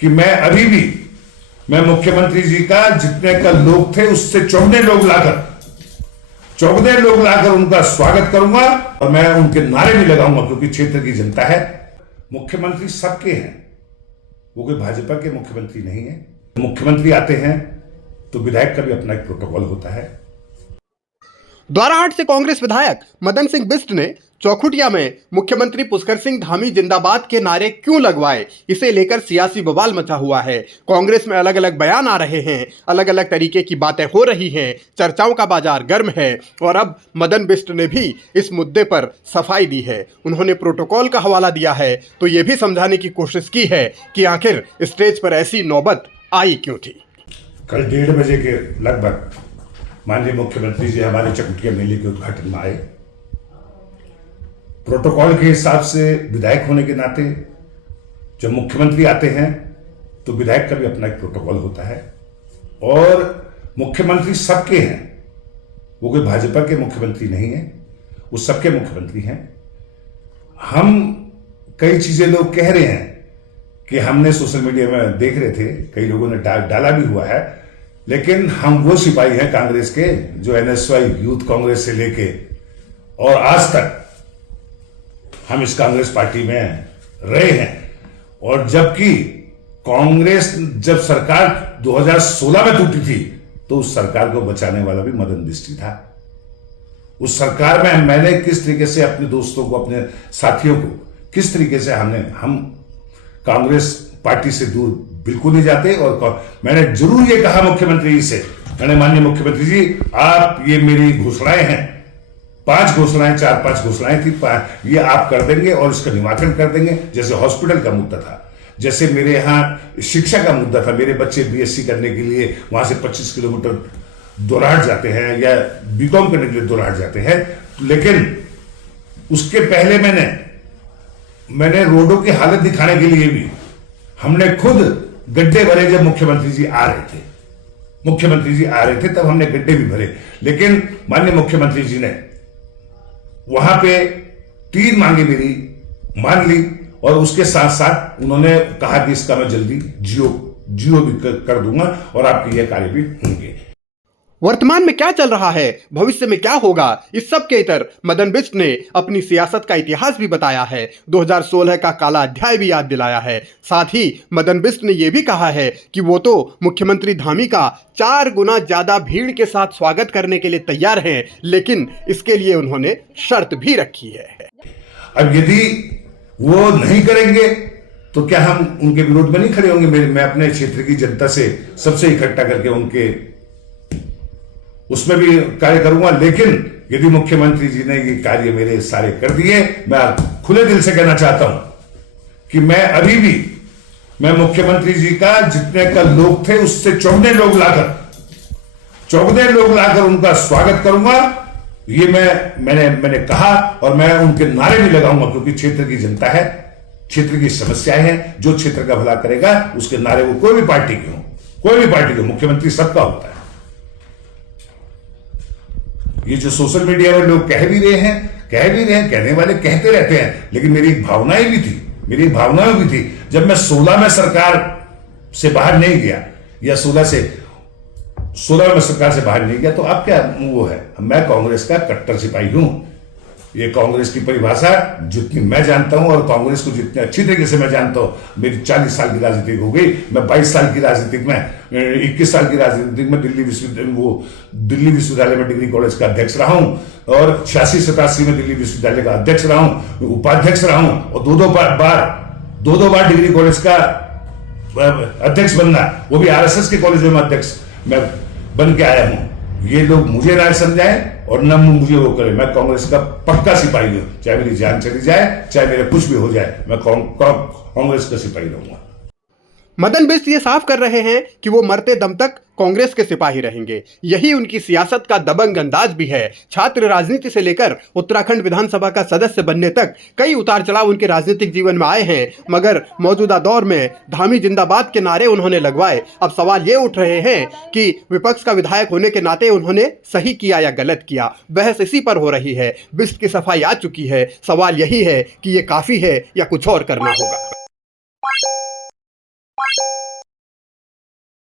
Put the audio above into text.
कि मैं मुख्यमंत्री जी का जितने का लोग थे उससे चौगुने लोग लाकर उनका स्वागत करूंगा और मैं उनके नारे भी लगाऊंगा, क्योंकि क्षेत्र की जनता है। मुख्यमंत्री सबके हैं, वो कोई भाजपा के मुख्यमंत्री नहीं है। मुख्यमंत्री आते हैं तो विधायक का भी अपना एक प्रोटोकॉल होता है। द्वाराहाट से कांग्रेस विधायक मदन सिंह बिष्ट ने चौखुटिया में मुख्यमंत्री पुष्कर सिंह धामी जिंदाबाद के नारे क्यों लगवाए, इसे लेकर सियासी बवाल मचा हुआ है। कांग्रेस में अलग अलग बयान आ रहे हैं, अलग अलग तरीके की बातें हो रही हैं, चर्चाओं का बाजार गर्म है और अब मदन बिष्ट ने भी इस मुद्दे पर सफाई दी है। उन्होंने प्रोटोकॉल का हवाला दिया है तो ये भी समझाने की कोशिश की है कि आखिर स्टेज पर ऐसी नौबत आई क्यों थी। कल 1:30 बजे के लगभग माननीय मुख्यमंत्री जी हमारे चौखुटिया मेले के उद्घाटन में आए। प्रोटोकॉल के हिसाब से विधायक होने के नाते जब मुख्यमंत्री आते हैं तो विधायक का भी अपना एक प्रोटोकॉल होता है और मुख्यमंत्री सबके हैं, वो कोई भाजपा के मुख्यमंत्री नहीं है, वो सबके मुख्यमंत्री हैं। हम कई चीजें लोग कह रहे हैं कि हमने सोशल मीडिया में देख रहे थे, कई लोगों ने डाला भी हुआ है, लेकिन हम वो सिपाही हैं कांग्रेस के जो एनएसवाई यूथ कांग्रेस से लेके और आज तक हम इस कांग्रेस पार्टी में रहे हैं। और जबकि कांग्रेस जब सरकार 2016 में टूटी थी तो उस सरकार को बचाने वाला भी मदन बिष्ट था। उस सरकार में मैंने किस तरीके से अपने दोस्तों को, अपने साथियों को किस तरीके से हम कांग्रेस पार्टी से दूर बिल्कुल नहीं जाते। और मैंने जरूर ये कहा मुख्यमंत्री जी से, मैंने माननीय मुख्यमंत्री जी आप ये मेरी घोषणाएं हैं, 5 घोषणाएं 4-5 घोषणाएं थी, ये आप कर देंगे और इसका निवारण कर देंगे। जैसे हॉस्पिटल का मुद्दा था, जैसे मेरे यहाँ शिक्षा का मुद्दा था, मेरे बच्चे बीएससी करने के लिए वहां से 25 किलोमीटर द्वाराहाट जाते हैं या बीकॉम करने के लिए द्वाराहाट जाते हैं। लेकिन उसके पहले मैंने रोडों की हालत दिखाने के लिए भी हमने खुद गड्ढे भरे। जब मुख्यमंत्री जी आ रहे थे तब हमने गड्ढे भी भरे, लेकिन माननीय मुख्यमंत्री जी ने वहां पे 3 मांगे मेरी मान ली और उसके साथ साथ उन्होंने कहा कि इसका मैं जल्दी जियो भी कर दूंगा और आपके ये कार्य भी होंगे। वर्तमान में क्या चल रहा है, भविष्य में क्या होगा, इस सब के इतर मदन बिष्ट ने अपनी सियासत का इतिहास भी बताया है, 2016 का काला अध्याय भी याद दिलाया है। साथ ही मदन बिष्ट ने यह भी कहा है कि वो तो मुख्यमंत्री धामी का 4 गुना ज्यादा भीड़ के साथ स्वागत करने के लिए तैयार हैं, लेकिन इसके लिए उन्होंने शर्त भी रखी है। अब यदि वो नहीं करेंगे तो क्या हम उनके विरोध में नहीं खड़े होंगे? मैं अपने क्षेत्र की जनता से सबसे इकट्ठा करके उनके उसमें भी कार्य करूंगा। लेकिन यदि मुख्यमंत्री जी ने ये कार्य मेरे सारे कर दिए, मैं खुले दिल से कहना चाहता हूं कि मैं मुख्यमंत्री जी का जितने का लोग थे उससे चौगुने लोग लाकर उनका स्वागत करूंगा। ये मैंने कहा और मैं उनके नारे भी लगाऊंगा, क्योंकि क्षेत्र की जनता है, क्षेत्र की समस्याएं हैं, जो क्षेत्र का भला करेगा उसके नारे वो कोई भी पार्टी के हो, मुख्यमंत्री सबका होता है। ये जो सोशल मीडिया में लोग कह भी रहे हैं, कहने वाले कहते रहते हैं, लेकिन मेरी एक भावनाएं भी थी जब मैं 16 में सरकार से बाहर नहीं गया या 16 में सरकार से बाहर नहीं गया, तो अब क्या वो है, मैं कांग्रेस का कट्टर सिपाही हूं। ये कांग्रेस की परिभाषा जितनी मैं जानता हूं और कांग्रेस को जितने अच्छी तरीके से मैं जानता हूं, मेरी 40 साल की राजनीति हो गई, मैं 22 साल की राजनीति में 21 साल की राजनीति में दिल्ली विश्वविद्यालय में डिग्री कॉलेज का अध्यक्ष रहा हूं और 86-87 में दिल्ली विश्वविद्यालय का अध्यक्ष रहा हूं, उपाध्यक्ष रहा हूं और दो बार डिग्री कॉलेज का अध्यक्ष बनना, वो भी आरएसएस के कॉलेज में अध्यक्ष मैं बन के आया हूं। ये लोग मुझे ना समझाएं और न मुझे वो करें। मैं कांग्रेस का पक्का सिपाही हूं, चाहे मेरी जान चली जाए, चाहे मेरा कुछ भी हो जाए, मैं कांग्रेस का सिपाही रहूंगा। मदन बिष्ट ये साफ कर रहे हैं कि वो मरते दम तक कांग्रेस के सिपाही रहेंगे। यही उनकी सियासत का दबंग अंदाज भी है। छात्र राजनीति से लेकर उत्तराखंड विधानसभा का सदस्य बनने तक कई उतार चढ़ाव उनके राजनीतिक जीवन में आए हैं, मगर मौजूदा दौर में धामी जिंदाबाद के नारे उन्होंने लगवाए। अब सवाल ये उठ रहे हैं कि विपक्ष का विधायक होने के नाते उन्होंने सही किया या गलत किया। बहस इसी पर हो रही है। बिष्ट की सफाई आ चुकी है। सवाल यही है कि ये काफी है या कुछ और करना होगा।